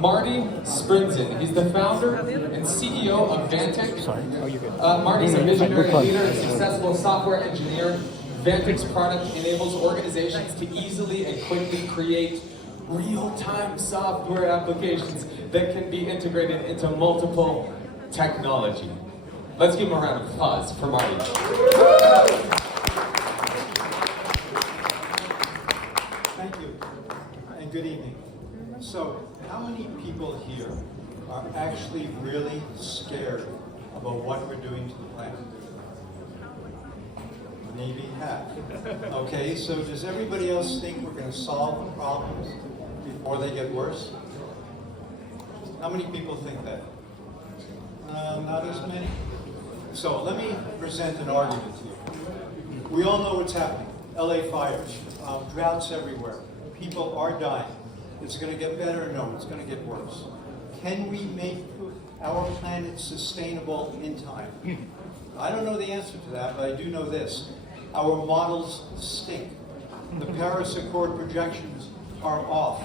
Marty Sprinzen. He's the founder and CEO of Vantic. Sorry. Oh, you're good. Marty's a visionary leader and successful software engineer. Vantic's product enables organizations to easily and quickly create real-time software applications that can be integrated into multiple technology. Let's give him a round of applause for Marty. Thank you, and good evening. So, how many people here are actually really scared about what we're doing to the planet? Maybe half. Okay, so does everybody else think we're going to solve the problems before they get worse? How many people think that? Not as many. So let me present an argument to you. We all know what's happening. LA fires, droughts everywhere. People are dying. Is it going to get better? No, it's going to get worse. Can we make our planet sustainable in time? I don't know the answer to that, but I do know this. Our models stink. The Paris Accord projections are off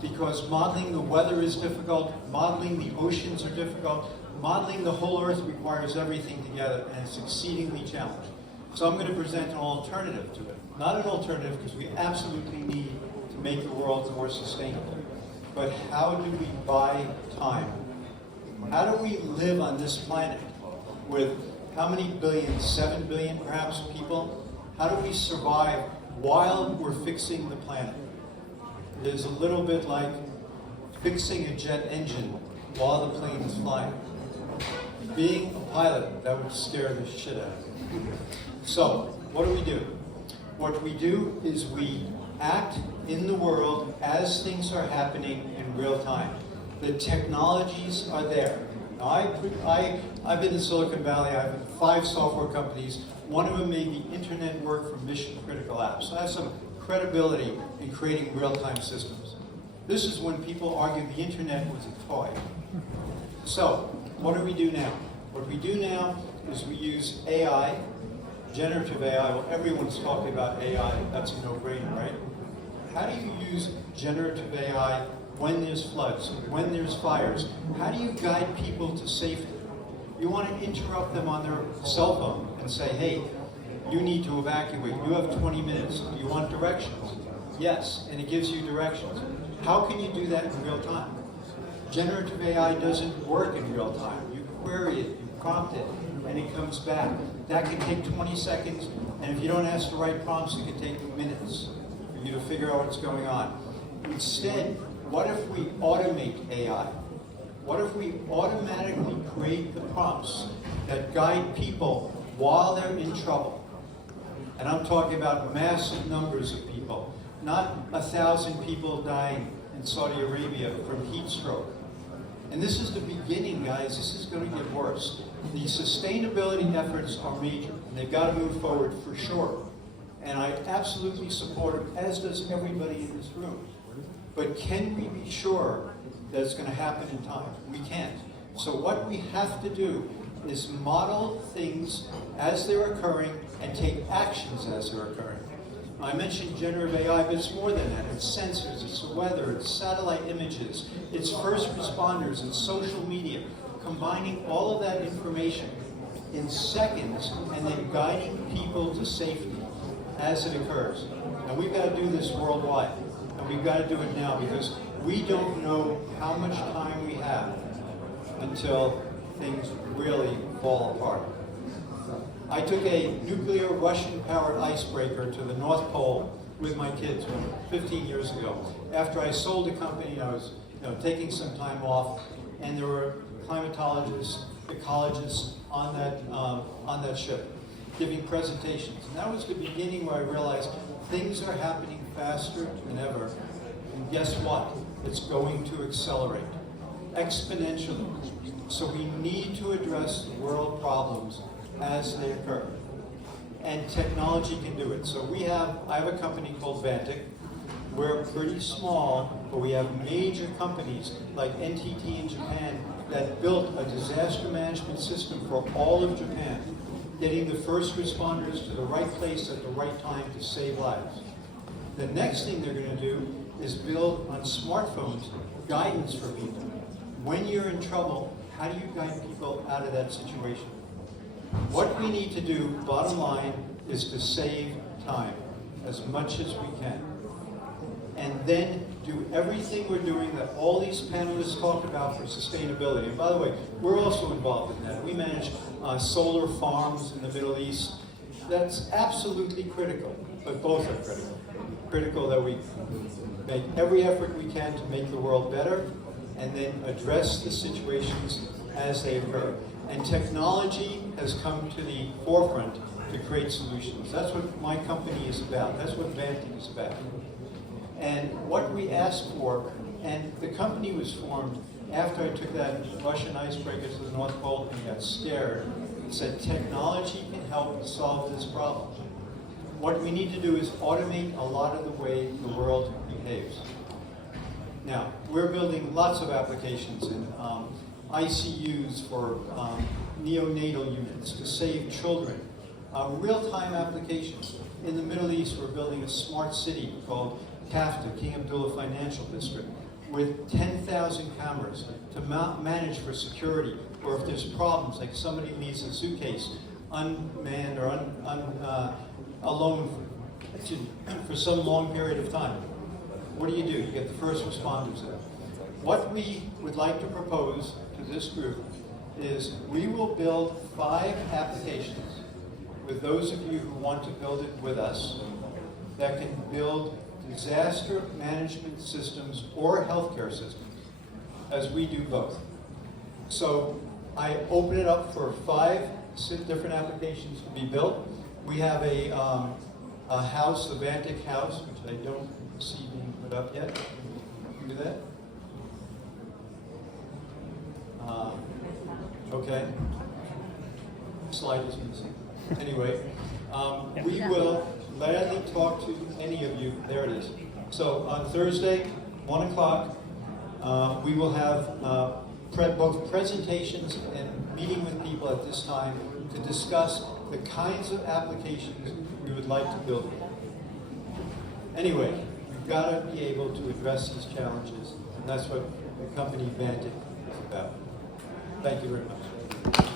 because modeling the weather is difficult, modeling the oceans are difficult, modeling the whole Earth requires everything together, and it's exceedingly challenging. So I'm going to present an alternative to it. Not an alternative because we absolutely need to make the world more sustainable. But how do we buy time? How do we live on this planet with how many billions, 7 billion perhaps people? How do we survive while we're fixing the planet? It is a little bit like fixing a jet engine while the plane is flying. Being a pilot, that would scare the shit out of me. So, what do? What we do is we act in the world as things are happening in real time. The technologies are there. Now, I've been in Silicon Valley. I've been 5 software companies. One of them made the internet work for mission critical apps. So I have some credibility in creating real-time systems. This is when people argue the internet was a toy. So, what do we do now? What we do now is we use AI, generative AI. Well, everyone's talking about AI. That's a no-brainer, right? How do you use generative AI when there's floods, when there's fires? How do you guide people to safety? You want to interrupt them on their cell phone and say, hey, you need to evacuate. You have 20 minutes. Do you want directions? Yes, and it gives you directions. How can you do that in real time? Generative AI doesn't work in real time. You query it, you prompt it, and it comes back. That can take 20 seconds, and if you don't ask the right prompts, it can take minutes for you to figure out what's going on. Instead, what if we automate AI? What if we automatically create the prompts that guide people while they're in trouble? And I'm talking about massive numbers of people, not 1,000 people dying in Saudi Arabia from heat stroke. And this is the beginning, guys. This is going to get worse. The sustainability efforts are major, and they've got to move forward for sure. And I absolutely support them, as does everybody in this room. But can we be sure that it's going to happen in time? We can't. So what we have to do is model things as they're occurring and take actions as they're occurring. I mentioned generative AI, but it's more than that. It's sensors, it's weather, it's satellite images, it's first responders, it's social media, combining all of that information in seconds and then guiding people to safety as it occurs. And we've got to do this worldwide. And we've got to do it now because we don't know how much time we have until things really fall apart. I took a nuclear Russian-powered icebreaker to the North Pole with my kids 15 years ago. After I sold the company, I was taking some time off, and there were climatologists, ecologists on that ship giving presentations. And that was the beginning where I realized things are happening faster than ever. And guess what? It's going to accelerate exponentially. So we need to address world problems as they occur. And technology can do it. So I have a company called Vantic. We're pretty small, but we have major companies like NTT in Japan that built a disaster management system for all of Japan, getting the first responders to the right place at the right time to save lives. The next thing they're going to do is built on smartphones, guidance for people. When you're in trouble, how do you guide people out of that situation? What we need to do, bottom line, is to save time as much as we can. And then do everything we're doing that all these panelists talked about for sustainability. And by the way, we're also involved in that. We manage solar farms in the Middle East. That's absolutely critical, but both are critical. Critical that we make every effort we can to make the world better, and then address the situations as they occur. And technology has come to the forefront to create solutions. That's what my company is about. That's what Vantic is about. And what we asked for, and the company was formed after I took that Russian icebreaker to the North Pole and got scared, and said technology can help solve this problem. What we need to do is automate a lot of the way the world behaves. Now, we're building lots of applications in ICUs for neonatal units to save children. Real-time applications. In the Middle East, we're building a smart city called Tafta, King Abdullah Financial District, with 10,000 cameras to manage for security, or if there's problems, like somebody leaves a suitcase unmanned or alone for some long period of time. What do? You get the first responders there. What we would like to propose to this group is we will build 5 applications with those of you who want to build it with us that can build disaster management systems or healthcare systems, as we do both. So I open it up for 5 different applications to be built. We have a house, the Vantic house, which I don't see being put up yet. Can you do that? Okay. Slide is missing. Anyway, we will gladly talk to any of you. There it is. So on Thursday, 1 o'clock, we will have both presentations and meeting with people at this time to discuss the kinds of applications we would like to build. Anyway, we've got to be able to address these challenges, and that's what the company Vantic is about. Thank you very much.